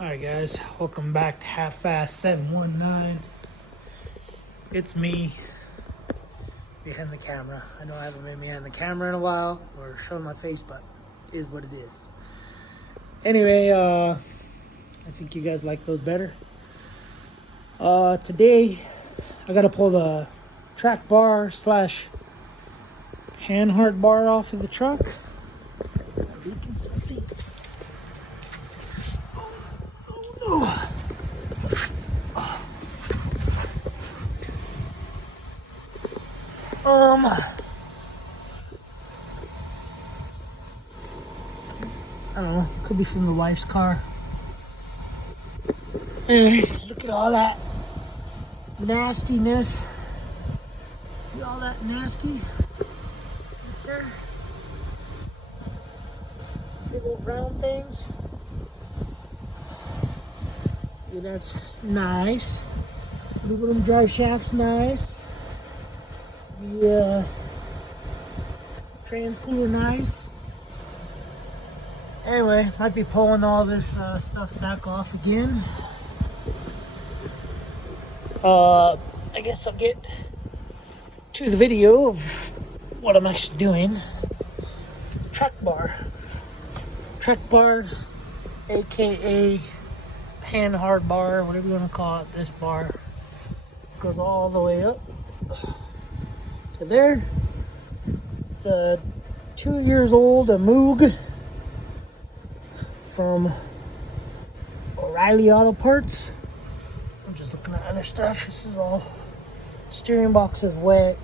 Alright guys, welcome back to Half Fast 719. It's me behind the camera. I know I haven't been behind the camera in a while or shown my face, but it is what it is. Anyway, I think you guys like those better. Today I gotta pull the track bar slash hand hard bar off of the truck. Leaking something. I don't know, could be from the wife's car. Anyway, look at all that nastiness. See all that nasty right there? Big old round things. Yeah, that's nice. Aluminum drive shaft's nice. The trans cooler nice. Anyway, might be pulling all this stuff back off again. I guess I'll get to the video of what I'm actually doing. Track bar, aka hand hard bar, whatever you want to call it. This bar goes all the way up to there. It's a 2 years old, a Moog from O'Reilly Auto Parts. I'm just looking at other stuff. This is all, steering box is wet.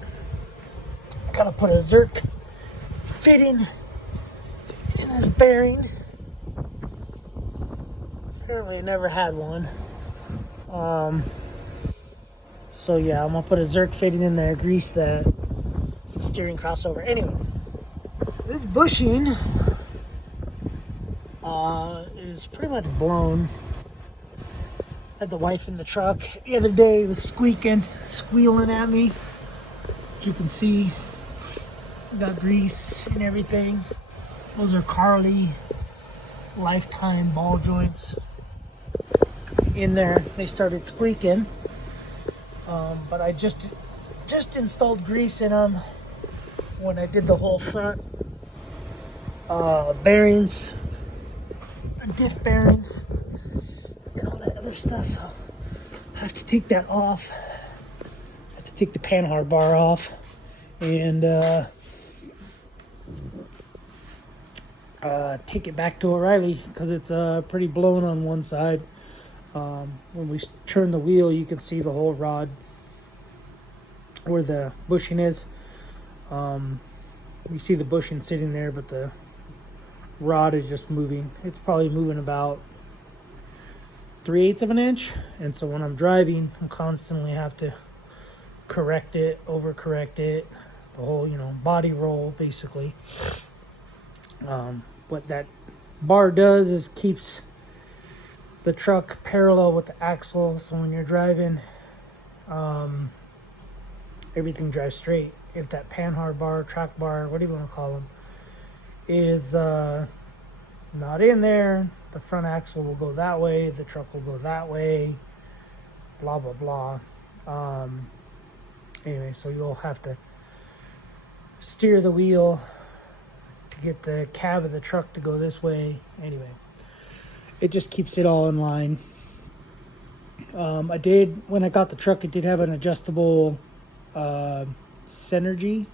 I gotta put a Zerk fitting in this bearing. Apparently I never had one. So yeah, I'm gonna put a Zerk fitting in there, grease that. Some steering crossover. Anyway, this bushing is pretty much blown. Had the wife in the truck the other day, was squealing at me. As you can see, got grease and everything. Those are Carly lifetime ball joints in there. They started squeaking, but I just installed grease in them when I did the whole front bearings, diff bearings, and all that other stuff. So I have to take that off. I have to take the panhard bar off and take it back to O'Reilly because it's pretty blown on one side. When we turn the wheel, you can see the whole rod where the bushing is. You see the bushing sitting there, but the rod is just moving. It's probably moving about 3/8 of an inch, and so when I'm driving, I constantly have to correct it, overcorrect it, the whole body roll basically. What that bar does is keeps the truck parallel with the axle, so when you're driving, everything drives straight. If that panhard bar, track bar, what do you want to call them, is not in there, the front axle will go that way, the truck will go that way, blah blah blah. Anyway, so you'll have to steer the wheel to get the cab of the truck to go this way. Anyway, it just keeps it all in line. When I got the truck, it did have an adjustable Synergy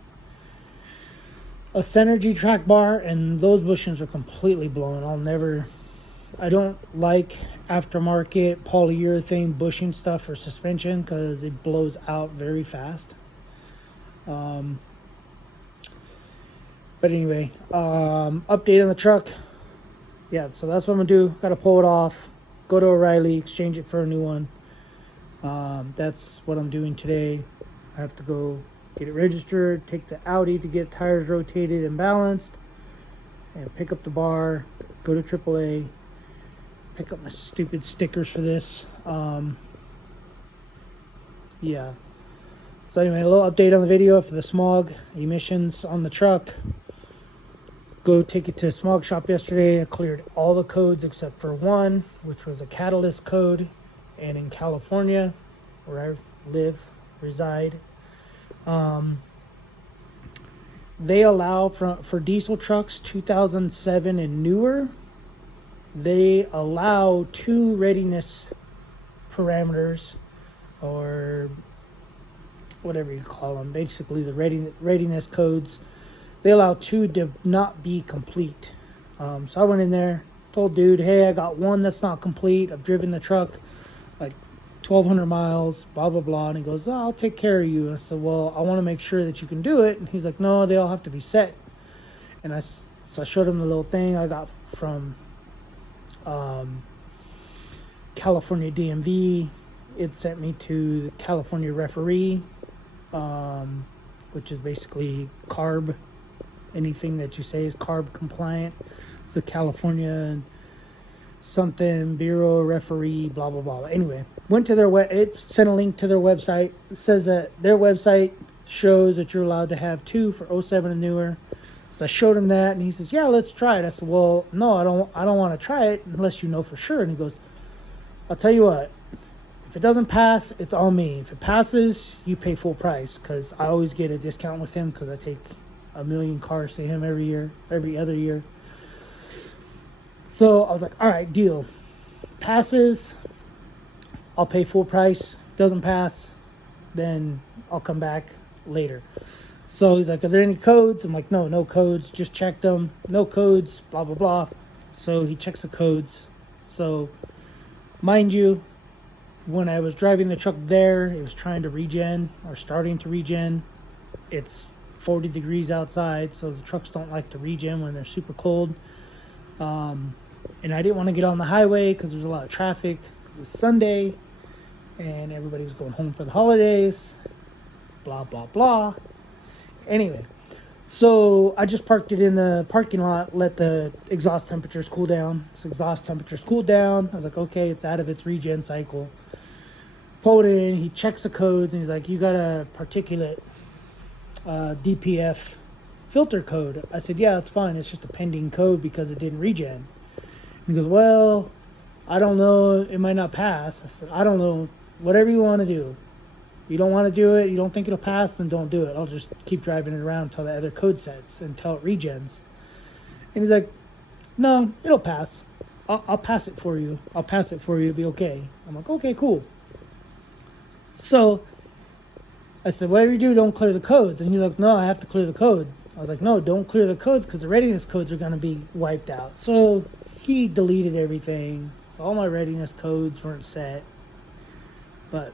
track bar, and those bushings are completely blown. I don't like aftermarket polyurethane bushing stuff for suspension because it blows out very fast. But anyway, update on the truck. Yeah, so that's what I'm gonna do. Gotta pull it off, go to O'Reilly, exchange it for a new one. That's what I'm doing today. I have to go get it registered, take the Audi to get tires rotated and balanced, and pick up the bar, go to AAA, pick up my stupid stickers for this. Yeah. So anyway, a little update on the video for the smog emissions on the truck. go take it to a smog shop yesterday. I cleared all the codes except for one, which was a catalyst code. And in California, where I reside, they allow for diesel trucks 2007 and newer. They allow 2 readiness parameters, or whatever you call them, basically the readiness codes. They allow 2 to not be complete. So I went in there, told dude, hey, I got one that's not complete. I've driven the truck like 1,200 miles, blah, blah, blah. And he goes, oh, I'll take care of you. And I said, well, I want to make sure that you can do it. And he's like, no, they all have to be set. And so I showed him the little thing I got from California DMV. It sent me to the California referee, which is basically CARB. Anything that you say is CARB compliant. It's the California something bureau referee, blah blah blah. Anyway, went to their it sent a link to their website. It says that their website shows that you're allowed to have 2 for 07 and newer. So I showed him that, and he says, yeah, let's try it. I said, well, no, I don't want to try it unless you know for sure. And he goes, I'll tell you what, if it doesn't pass, it's on me. If it passes, you pay full price, because I always get a discount with him because I take 1 million cars to him every other year. So I was like, all right, deal. Passes, I'll pay full price. Doesn't pass, then I'll come back later. So he's like, are there any codes? I'm like, no codes. Just checked them. No codes, blah, blah, blah. So he checks the codes. So, mind you, when I was driving the truck there, it was trying to regen, or starting to regen. It's 40 degrees outside, so the trucks don't like to regen when they're super cold. And I didn't want to get on the highway because there's a lot of traffic. It was Sunday, and everybody was going home for the holidays. Blah, blah, blah. Anyway, so I just parked it in the parking lot, let the exhaust temperatures cool down. So exhaust temperatures cooled down. I was like, okay, it's out of its regen cycle. Pulled it in, he checks the codes, and he's like, you got a particulate DPF filter code. I said, yeah, it's fine. It's just a pending code because it didn't regen. He goes, well, I don't know. It might not pass. I said, I don't know. Whatever you want to do. You don't want to do it, you don't think it'll pass, then don't do it. I'll just keep driving it around until the other code sets, until it regens. And he's like, no, it'll pass. I'll pass it for you. I'll pass it for you. It'll be okay. I'm like, okay, cool. So I said, whatever you do, don't clear the codes. And he's like, no, I have to clear the code. I was like, no, don't clear the codes because the readiness codes are going to be wiped out. So he deleted everything. So all my readiness codes weren't set. But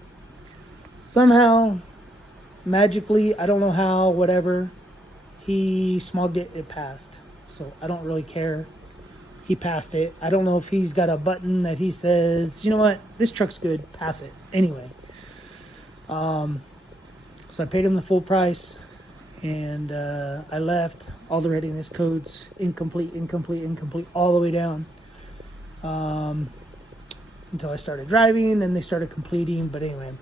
somehow, magically, I don't know how, whatever, he smogged it, it passed. So I don't really care. He passed it. I don't know if he's got a button that he says, you know what, this truck's good, pass it. Anyway. So I paid him the full price, and I left all the readiness codes incomplete, all the way down. Until I started driving, and they started completing, but anyway.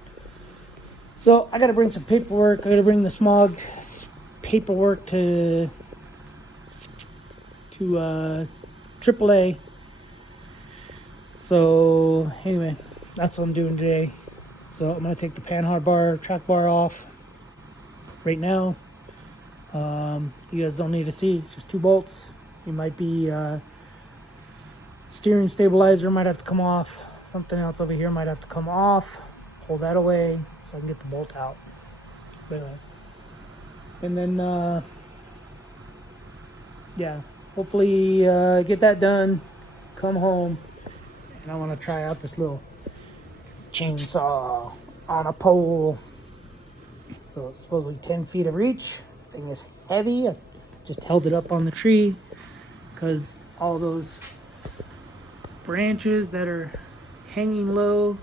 So I got to bring some paperwork. I got to bring the smog paperwork to AAA. So anyway, that's what I'm doing today. So I'm gonna take the panhard track bar off right now. You guys don't need to see. It's just 2 bolts. You might be steering stabilizer might have to come off. Something else over here might have to come off. Pull that away so I can get the bolt out. But anyway. And then, yeah, hopefully get that done, come home, and I want to try out this little chainsaw on a pole. So it's supposedly 10 feet of reach. Thing is heavy. I just held it up on the tree because all those branches that are hanging low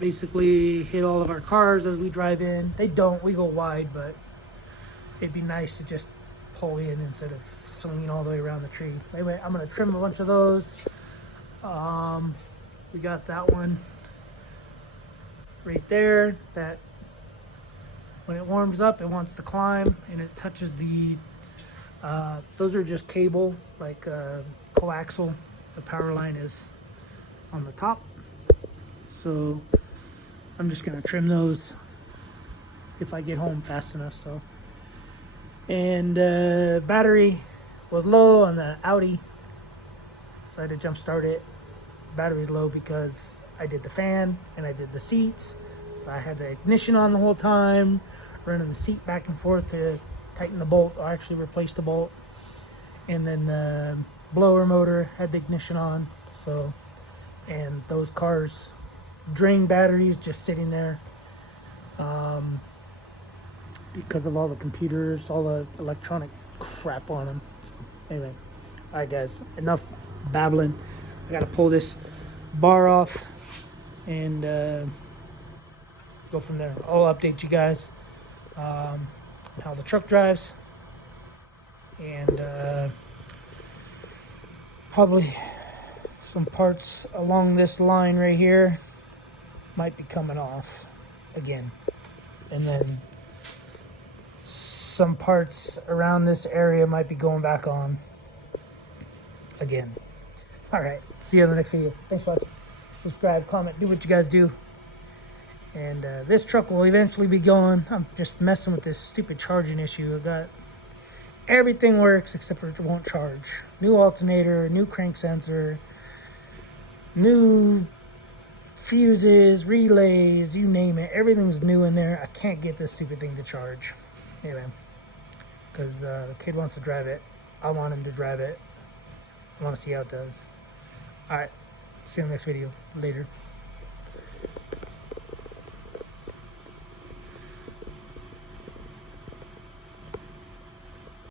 basically hit all of our cars as we drive in. They don't, we go wide, but it'd be nice to just pull in instead of swinging all the way around the tree. Anyway, I'm going to trim a bunch of those. We got that one right there that when it warms up, it wants to climb, and it touches the Those are just cable, like coaxial. The power line is on the top. So I'm just gonna trim those if I get home fast enough. So, and battery was low on the Audi, so I had to jump start it. Battery's low because I did the fan and I did the seats, so I had the ignition on the whole time, running the seat back and forth to tighten the bolt, or actually replace the bolt. And then the blower motor had the ignition on. So, and those cars drain batteries just sitting there because of all the computers, all the electronic crap on them. Anyway, all right guys, enough babbling. I gotta pull this bar off and go from there. I'll update you guys how the truck drives, and probably some parts along this line right here might be coming off again, and then some parts around this area might be going back on again. All right, see you in the next video. Thanks for watching. Subscribe, comment, do what you guys do. And this truck will eventually be going. I'm just messing with this stupid charging issue. I got everything works except for it won't charge. New alternator, new crank sensor, new fuses, relays, you name it. Everything's new in there. I can't get this stupid thing to charge. Anyway, because the kid wants to drive it. I want him to drive it. I want to see how it does. Alright, see you in the next video. Later.